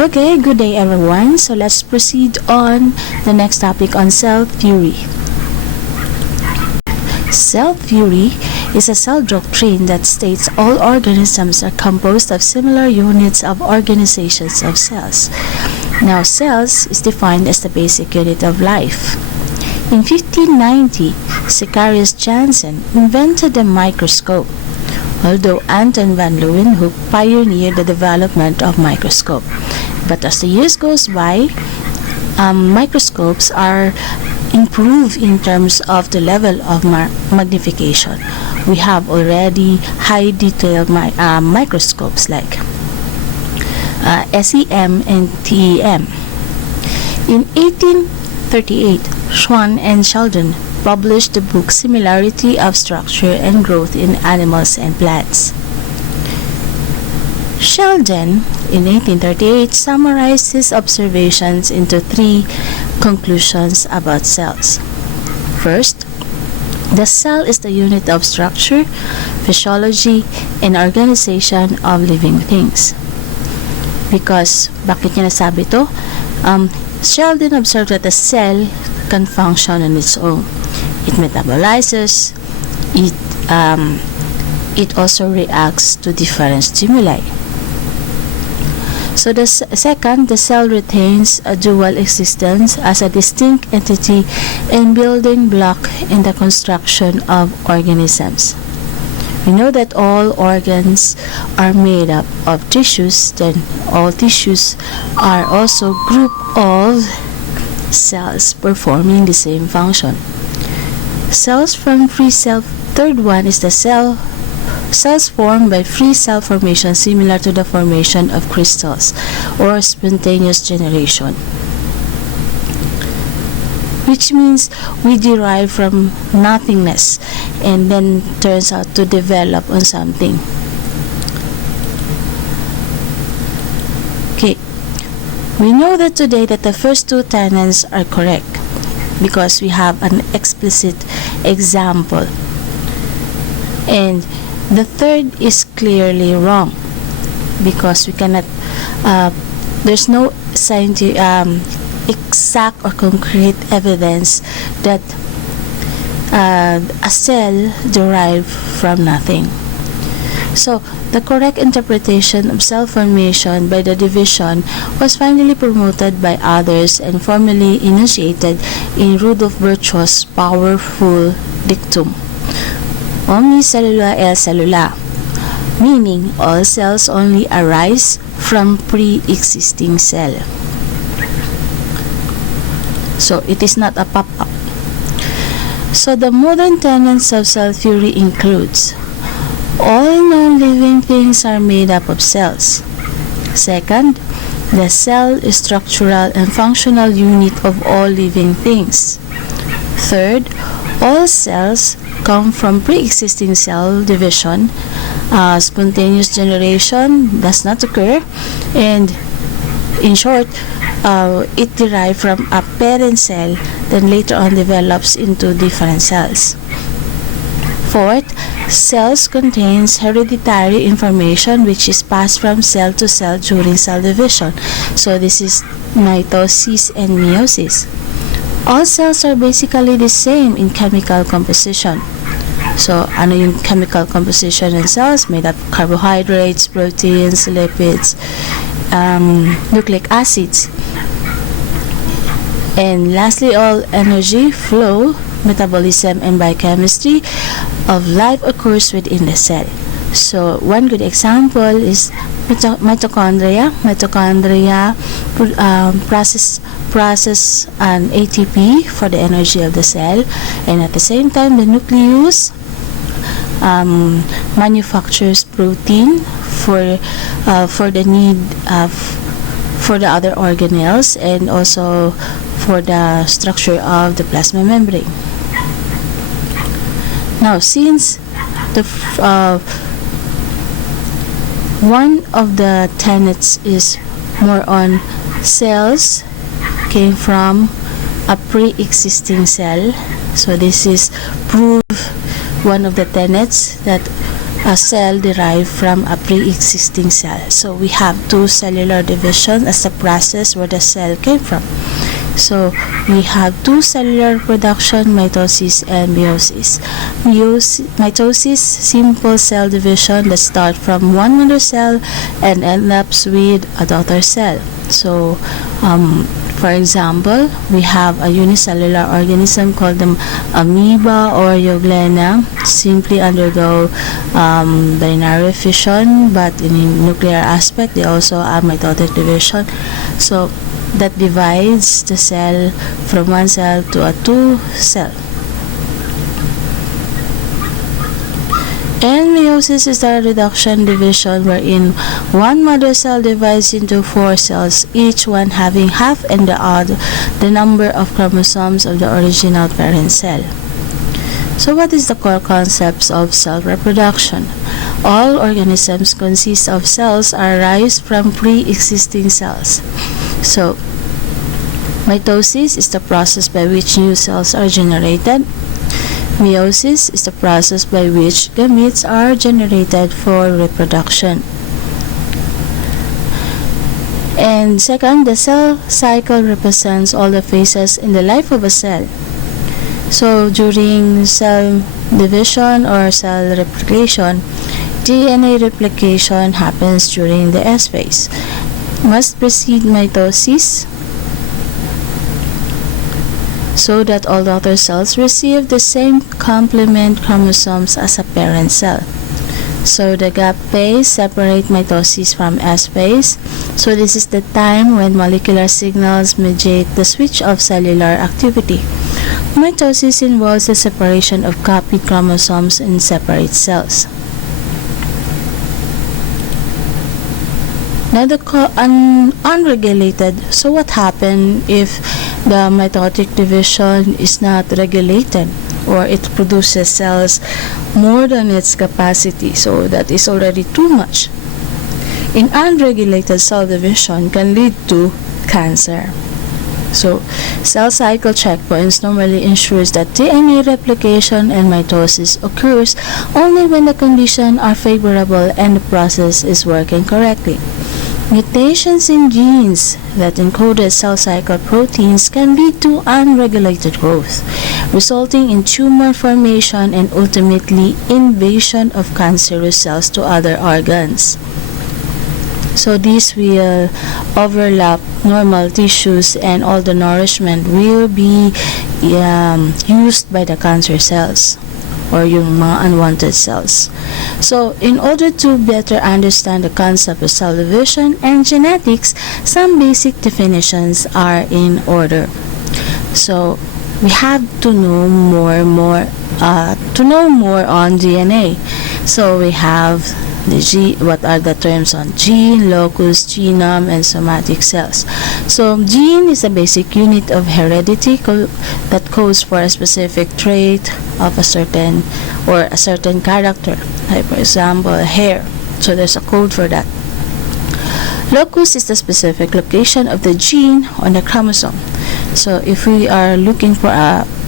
Okay, good day everyone. So let's proceed on the next topic on cell theory. Cell theory is a cell doctrine that states all organisms are composed of similar units of organizations of cells. Now, cells is defined as the basic unit of life. In 1590, Zacharias Janssen invented the microscope, although Anton van Leeuwenhoek pioneered the development of microscope. But as the years goes by, microscopes are improved in terms of the level of magnification. We have already high detailed microscopes like SEM and TEM. In 1838, Schwann and Sheldon published the book Similarity of Structure and Growth in Animals and Plants. Sheldon, in 1838, summarized his observations into three conclusions about cells. First, the cell is the unit of structure, physiology, and organization of living things. Because, bakit niya nasabi ito? Sheldon observed that the cell can function on its own. It metabolizes, it also reacts to different stimuli. So the second, the cell retains a dual existence as a distinct entity and building block in the construction of organisms. We know that all organs are made up of tissues, then all tissues are also group of cells performing the same function. Cells from free cell. Third one is the cells formed by free cell formation, similar to the formation of crystals or spontaneous generation, which means we derive from nothingness and then turns out to develop on something. Okay, we know that today that the first two tenets are correct because we have an explicit example, and the third is clearly wrong because we cannot, there's no scientific, exact or concrete evidence that a cell derived from nothing. So, the correct interpretation of cell formation by the division was finally promoted by others and formally initiated in Rudolf Virchow's powerful dictum, Omni cellula est cellula, meaning all cells only arise from pre-existing cell. So it is not a pop-up. So the modern tenets of cell theory includes all non-living things are made up of cells. Second, the cell is structural and functional unit of all living things. Third, all cells come from pre-existing cell division. Spontaneous generation does not occur, and in short, it derived from a parent cell, then later on develops into different cells. Fourth, cells contains hereditary information which is passed from cell to cell during cell division. So this is mitosis and meiosis. All cells are basically the same in chemical composition. So, ano yung chemical composition ng cells? Made up of carbohydrates, proteins, lipids, nucleic acids. And lastly, all energy, flow, metabolism, and biochemistry of life occurs within the cell. So, one good example is mitochondria. Mitochondria process an ATP for the energy of the cell, and at the same time, the nucleus manufactures protein for the need for the other organelles and also for the structure of the plasma membrane. Now, since the one of the tenets is more on cells came from a pre-existing cell, so this is proof one of the tenets that a cell derived from a pre-existing cell. So we have two cellular division as the process where the cell came from. So we have two cellular production, mitosis and meiosis. Mitosis, simple cell division that start from one mother cell and ends up with a daughter cell. So for example, we have a unicellular organism called the amoeba or euglena, simply undergo binary fission, but in a nuclear aspect they also have mitotic division. So that divides the cell from one cell to a two cell. And meiosis is the reduction division wherein one mother cell divides into four cells, each one having half and the number of chromosomes of the original parent cell. So what is the core concepts of cell reproduction? All organisms consist of cells arise from pre-existing cells. So mitosis is the process by which new cells are generated. Meiosis is the process by which gametes are generated for reproduction. And second, the cell cycle represents all the phases in the life of a cell. So during cell division or cell replication, DNA replication happens during the S phase. Must precede mitosis so that all daughter cells receive the same complement chromosomes as a parent cell. So the gap phase separates mitosis from S phase. So this is the time when molecular signals mediate the switch of cellular activity. Mitosis involves the separation of copied chromosomes in separate cells. Now the unregulated. So what happens if the mitotic division is not regulated, or it produces cells more than its capacity? So that is already too much. In unregulated cell division can lead to cancer. So cell cycle checkpoints normally ensures that DNA replication and mitosis occurs only when the conditions are favorable and the process is working correctly. Mutations in genes that encoded cell cycle proteins can lead to unregulated growth, resulting in tumor formation and ultimately invasion of cancerous cells to other organs. So these will overlap normal tissues and all the nourishment will be used by the cancer cells or yung mga unwanted cells. So in order to better understand the concept of cell division and genetics, some basic definitions are in order. So we have to know more on DNA. So we have what are the terms on gene, locus, genome, and somatic cells. So gene is a basic unit of heredity that codes for a specific trait of a certain character, like for example hair. So there's a code for that. Locus is the specific location of the gene on the chromosome. So if we are looking for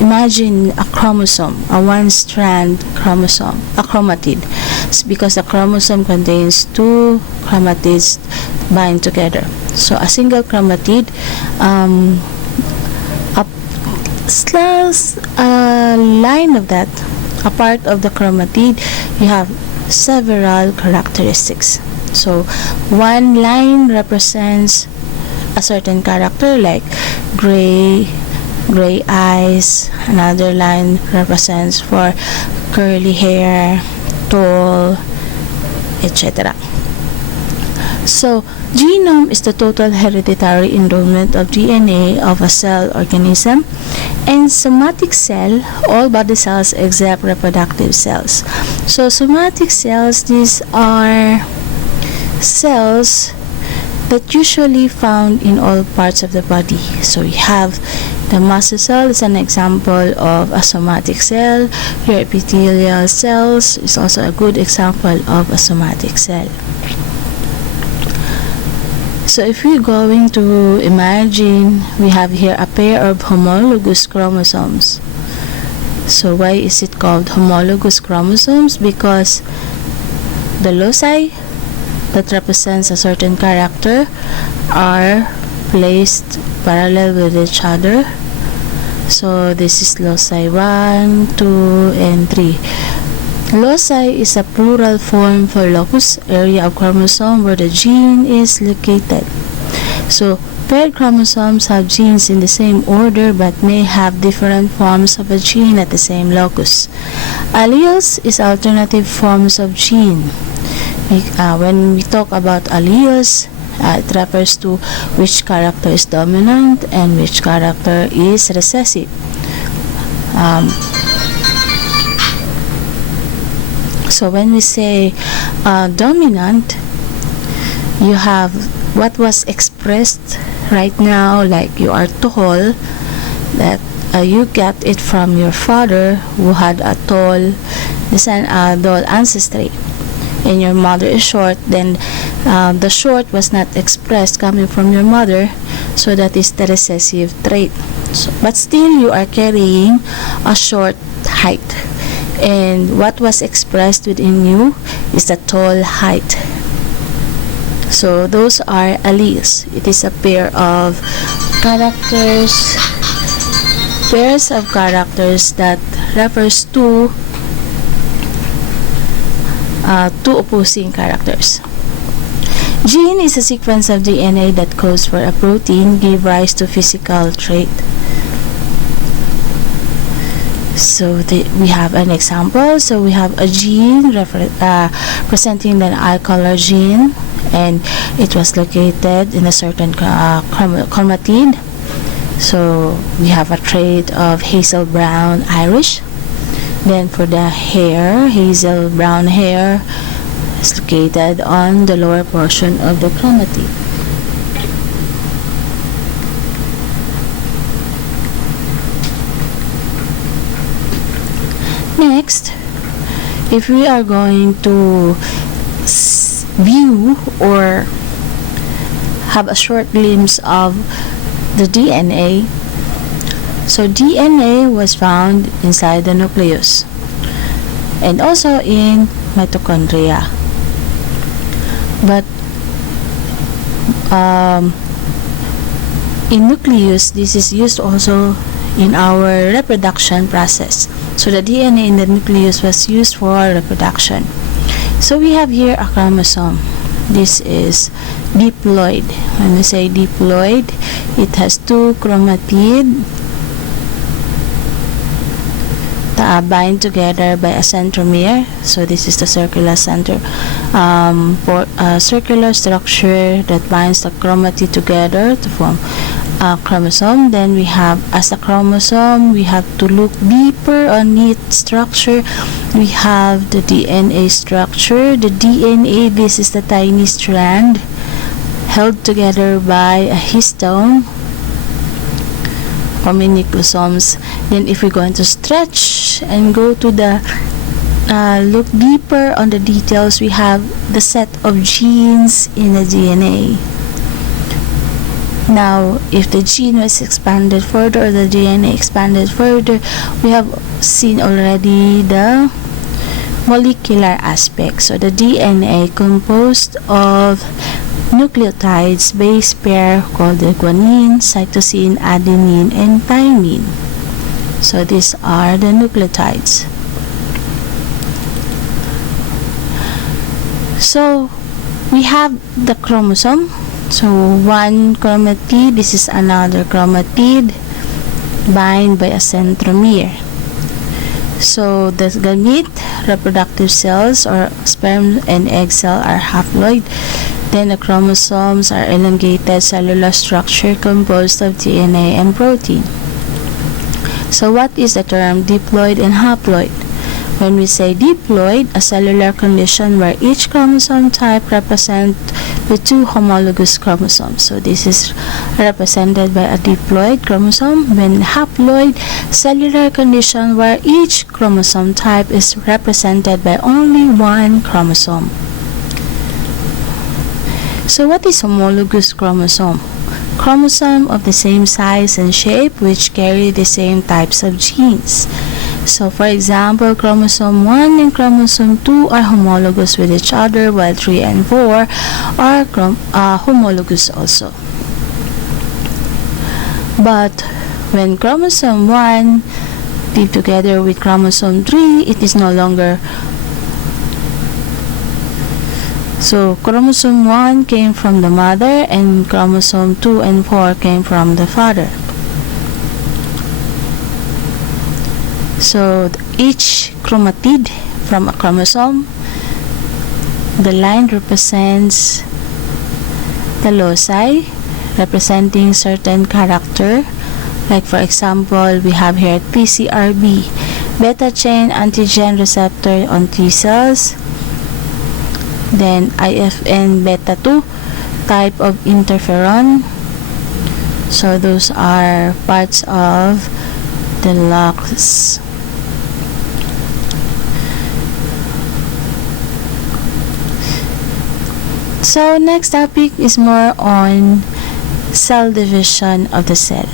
imagine a chromosome, a one-strand chromosome, a chromatid. It's because a chromosome contains two chromatids bind together. So a single chromatid, a line of that, a part of the chromatid, you have several characteristics. So one line represents a certain character like gray eyes. Another line represents for curly hair, tall, etc. So genome is the total hereditary endowment of DNA of a cell organism, and somatic cell, all body cells except reproductive cells. So somatic cells, these are cells that usually found in all parts of the body. So we have the muscle cell is an example of a somatic cell. Your epithelial cells is also a good example of a somatic cell. So if we're going to imagine, we have here a pair of homologous chromosomes. So why is it called homologous chromosomes? Because the loci that represents a certain character are placed parallel with each other. So this is loci 1, 2, and 3. Loci is a plural form for locus, area of chromosome where the gene is located. So paired chromosomes have genes in the same order but may have different forms of a gene at the same locus. Alleles is alternative forms of gene. When we talk about alleles, it refers to which character is dominant and which character is recessive. So when we say dominant, you have what was expressed right now, like you are tall, that you get it from your father who had a tall ancestry, and your mother is short, then the short was not expressed coming from your mother, so that is the recessive trait. So, but still you are carrying a short height, and what was expressed within you is the tall height. So those are alleles. It is a pair of characters, pairs of characters that refers to two opposing characters. Gene is a sequence of DNA that codes for a protein, give rise to physical trait. So we have an example. So we have a gene presenting an eye color gene, and it was located in a certain chromatid. So we have a trait of hazel brown Irish. Then for the hair, hazel brown hair is located on the lower portion of the chromatid. Next, if we are going to view or have a short glimpse of the DNA, so DNA was found inside the nucleus and also in mitochondria. But in nucleus, this is used also in our reproduction process. So the DNA in the nucleus was used for reproduction. So we have here a chromosome. This is diploid. When we say diploid, it has two chromatid bind together by a centromere. So this is the circular circular structure that binds the chromatid together to form a chromosome. Then we have, as a chromosome, we have to look deeper on its structure. We have the DNA structure. The DNA, this is the tiny strand held together by a histone or many nucleosomes. Then if we're going to stretch and go to the look deeper on the details, we have the set of genes in the DNA. Now, if the gene was expanded further or the DNA expanded further, we have seen already the molecular aspect. So the DNA composed of nucleotides base pair called the guanine, cytosine, adenine, and thymine. So these are the nucleotides. So we have the chromosome. So one chromatid, this is another chromatid, bind by a centromere. So the gamete, reproductive cells or sperm and egg cell are haploid. Then the chromosomes are elongated cellular structure composed of DNA and protein. So what is the term diploid and haploid? When we say diploid, a cellular condition where each chromosome type represents the two homologous chromosomes. So this is represented by a diploid chromosome. When haploid, cellular condition where each chromosome type is represented by only one chromosome. So what is homologous chromosome? Chromosome of the same size and shape which carry the same types of genes. So for example, chromosome 1 and chromosome 2 are homologous with each other, while 3 and 4 are homologous also. But when chromosome 1 be together with chromosome 3, it is no longer. So chromosome 1 came from the mother and chromosome 2 and 4 came from the father. So each chromatid from a chromosome, the line represents the loci representing certain character. Like for example, we have here PCRB, beta chain antigen receptor on T cells. Then IFN beta 2, type of interferon. So those are parts of the locus. So next topic is more on cell division of the cell.